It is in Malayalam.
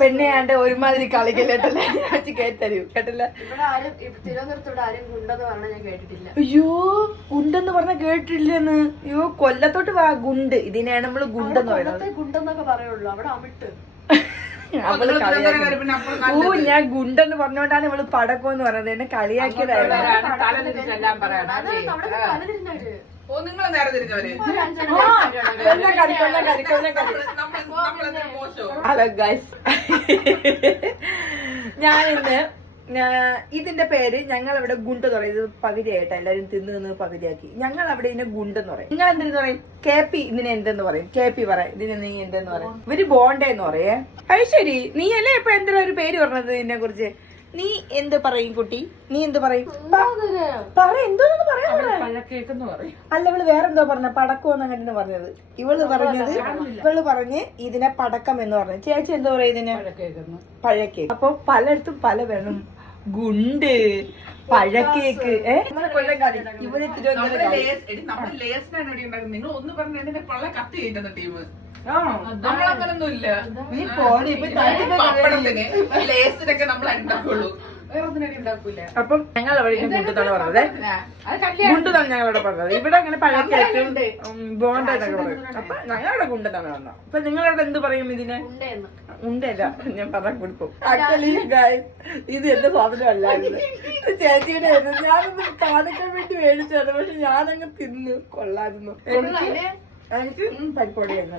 പെണ്ണെയാണ്ട് ഒരുമാതിരി കളിക്കല്ലേട്ടല്ലേ കേട്ടരൂ കേട്ടല്ലേ. തിരുവനന്തപുരത്തോട് ആരും ഗുണ്ടെന്ന് പറഞ്ഞാൽ ഞാൻ കേട്ടിട്ടില്ല. അയ്യോ ഗുണ്ടെന്ന് പറഞ്ഞ കേട്ടില്ലെന്ന്. അയ്യോ കൊല്ലത്തോട്ട് വാ ഗുണ്ട്. ഇതിനെയാണ് നമ്മള് ഗുണ്ടെന്ന് പറയുന്നത്. ഗുണ്ടെന്നൊക്കെ പറയുള്ളൂ, അവിടെ അമിട്ട്. ഓ ഞാൻ ഗുണ്ടെന്ന് പറഞ്ഞോണ്ടാണ് ഇവള് പടക്കോന്ന് പറഞ്ഞത്. എന്നെ കളിയാക്കിയതായിരുന്നു. നിങ്ങൾ നേരെ തിരിച്ചവര്. ഹലോ ഗൈസ്, ഞാനിന്ന് ഇതിന്റെ പേര് ഞങ്ങൾ ഇവിടെ ഗുണ്ട് എന്ന് പറയും. ഇത് പകുതിയായിട്ടാ എല്ലാരും തിന്ന് പകുതിയാക്കി. ഞങ്ങൾ അവിടെ ഇതിനെ ഗുണ്ടെന്ന് പറയും. നിങ്ങൾ എന്തെന്ന് പറയും? കേപ്പി ഇതിനെ എന്തെന്ന് പറയും? കേപ്പി പറ. ഇതിനെ നീ എന്തെന്ന് പറയും? ഇവര് ബോണ്ടേന്ന് പറയേ. അത് ശരി, നീ അല്ലേ ഇപ്പൊ എന്തിനാ ഒരു പേര് പറഞ്ഞത് ഇതിനെ കുറിച്ച്? നീ എന്ത് പറയും കുട്ടി? നീ എന്ത് പറയും? പറ, എന്തോന്ന് പറയാ. അല്ല ഇവള് വേറെന്തോ പറഞ്ഞ പടക്കം അങ്ങനെ പറഞ്ഞത്. ഇവള് പറഞ്ഞ് ഇതിനെ പടക്കം എന്ന് പറഞ്ഞു. ചേച്ചി എന്താ പറയാ ഇതിനെ? പഴക്കേക്ക്. അപ്പൊ പലയിടത്തും പല വേണം. ഗുണ്ട്, പഴക്കേക്ക്. ഇവര് നിങ്ങൾ ഒന്ന് പറഞ്ഞ പള്ള കത്തി കഴിഞ്ഞ ടീം. നമ്മളങ്ങനൊന്നും ഇല്ല. പപ്പടത്തിന് ലേസിനൊക്കെ നമ്മൾ ഉണ്ടാക്കുള്ളൂ, വേറെ ഒന്നിനടി ഉണ്ടാക്കൂല. അപ്പം ഞങ്ങൾ അവിടെ ഗുണ്ടെന്നാണ് പറഞ്ഞത്. ഗുണ്ടെന്നാണ് ഞങ്ങൾ അവിടെ പറഞ്ഞത്. ഇവിടെ അങ്ങനെ പഴക്കേക്ക് ബോണ്ട എന്നൊക്കെ പറയും. അപ്പൊ ഞങ്ങളവിടെ ഗുണ്ടെന്നാണ് പറഞ്ഞത്. അപ്പൊ നിങ്ങളവിടെ എന്ത് പറയും ഇതിനെ? ഉണ്ടല്ല, ഞാൻ പറഞ്ഞ കൊടുക്കും. ആക്ച്വലി ഇത് എന്റെ സാധനമല്ലായിരുന്നു, ചേച്ചിയുടെ ആയിരുന്നു. ഞാനൊന്ന് കാണിക്കാൻ വേണ്ടി മേടിച്ചത്. പക്ഷെ ഞാനങ്ങ് തിന്നു. കൊള്ളായിരുന്നു. എനിക്ക് പരിപ്പൊടിയായിരുന്നു.